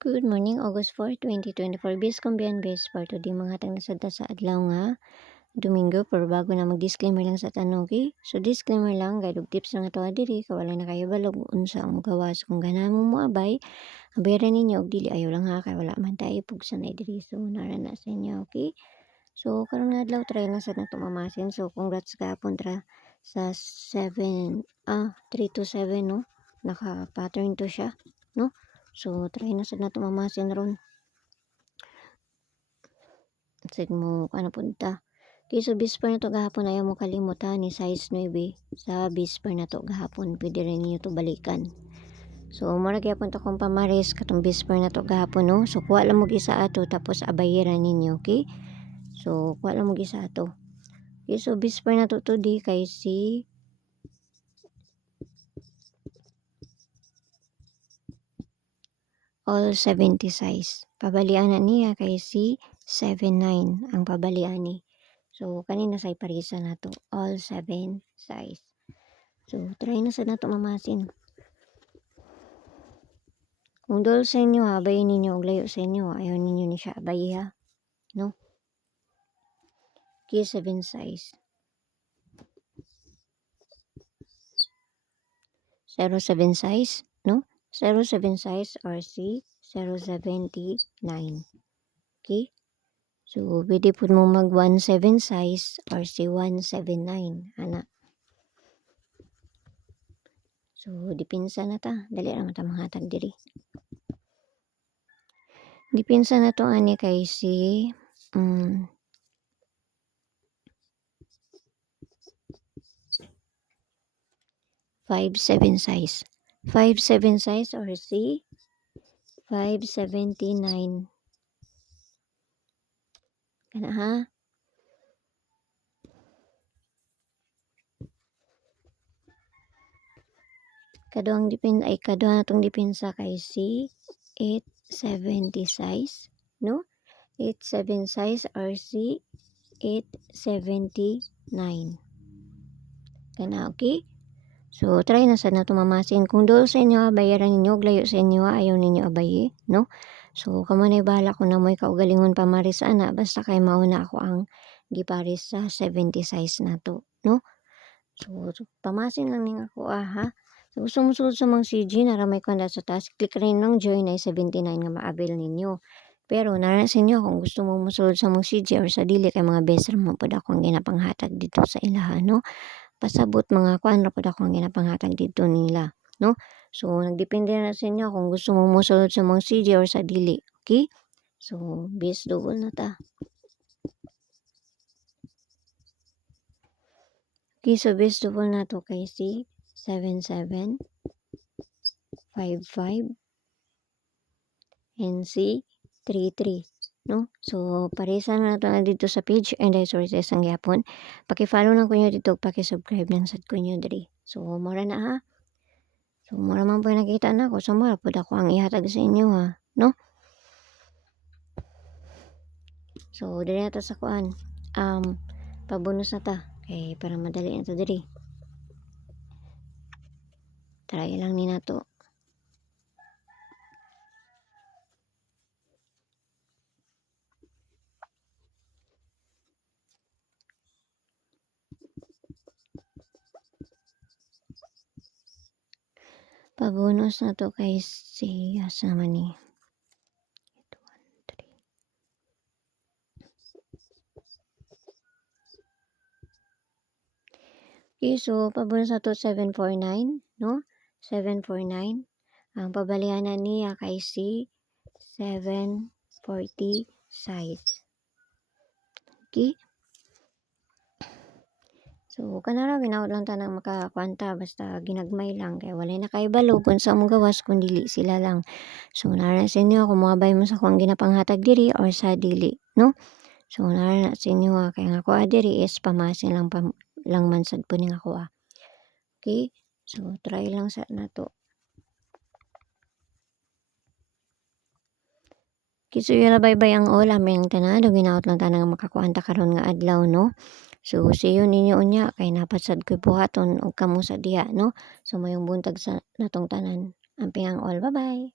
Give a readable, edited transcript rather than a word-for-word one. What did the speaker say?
Good morning, August 4, 2024. Bis kumbiyan bes for today mga tang nasada sa adlaw nga Domingo, pero bago na mag-disclaimer lang sa tanong, okay? So disclaimer lang, guide og tips lang ato diri, kawala na kayo balog unsa ang gawas kung ganahan mo moabay, abayaran ninyo og dili ayaw lang ha, kay wala man tayo pugsanay diri. So nara na sa inyo, okay? So karon nga adlaw try na sad nato mamasin. So congrats gahapon tra sa 3 to 7 no. Naka-pattern to siya, no? So try na sad nato mamasin ron. Sig mo ano punta. Okay, so bisper na to gahapon, ayaw mo kalimutan ni size 9 sa bisper na to gahapon, pwede rin niyo to balikan. So mura gyapon to kung pamaris katong bisper na to gahapon, no? So kuha lang mo isa ato tapos abayaran ninyo, okay? So kuha lang mo isa ato. Okay, so bisper na to today kay si all 70 size. Pabalian na niya kay si 79 ang pabalian ni. So kanina say parisa na to all 7 size. So try na sad nato mamasin. Kung dol sa inyo ha, abayin ninyo og layo sa inyo, ayaw ninyo ni siya abay ha, no? Okay, 7 size. 07 size, no? 07 size or C 079. Okay? So, pwede po mo mag 17 size or C 179. Ana. So, dipinsa na ta. Dali lang ta manghatag diri. Dipinsa na to ani kay si 5'7" size. 5'7" size or C 5'79". Kana ha? Kaduhang natong dipinsa kay C 870 size, no? 87 size or C 879. Kana okay? So try na sad nato mamasin. Kung dol sa inyo bayaran ninyo og layo sa inyo ayaw ninyo abayi, no? So kamo na bahala kung namoy kaugalingon pamaris ana, basta kay mauna ako ang giparis sa 70 size nato, no? So pamasin lang ning ako ha. So gusto mo sulod sa mga CG na may kanda sa task, click rin ng join ay 79 nga ma-avail ninyo. Pero nara sa inyo kung gusto mo mosulod sa mga CG or sa dili kay mga best mo pud akong ginapanghatag dito sa ilaha, no? Pasabot mga kuan ra pud akong ginapanghatag dito nila, no? So nagdepende na sa inyo kung gusto mo mosulod sa mga CG or sa dili, okay? So base double na ta. Okay, so base double na to kay si 7755 and C 33, no? So paresa na to na dito sa page and resources ang gyapon. Paki-follow lang ko nyo dito, paki-subscribe lang sad ko nyo diri. So mura na ha. So mura man po nakita na ako, so mura pud ako ang ihatag sa inyo ha, no? So diri na ta sa kuan. Pabonus na ta kay para madali na to diri. Try lang ni nato. Pabonus na to kay si asa man ni. Okay, so pabonus na to 749, no? 749. Ang pabalianan niya kay si 740 size. Okay? So kanara ginaot lang ta nang makakwanta basta ginagmay lang kay walay na kay balo kung sa mong gawas kun dili sila lang. So nara sa inyo kung moabay mo sa kung ginapanghatag diri or sa dili, no? So nara sa inyo kay nga ko diri is pamasin lang man sad po ning ako Okay? So try lang sa nato. Kisuyo bye-bye ang all aming tanan, ginaot lang tanang makakuanta karon nga adlaw, no? So see you ninyo unya kay napatsad ko buhaton og kamo sa diha, no? So mayong buntag sa natong tanan. Amping ang all, bye-bye.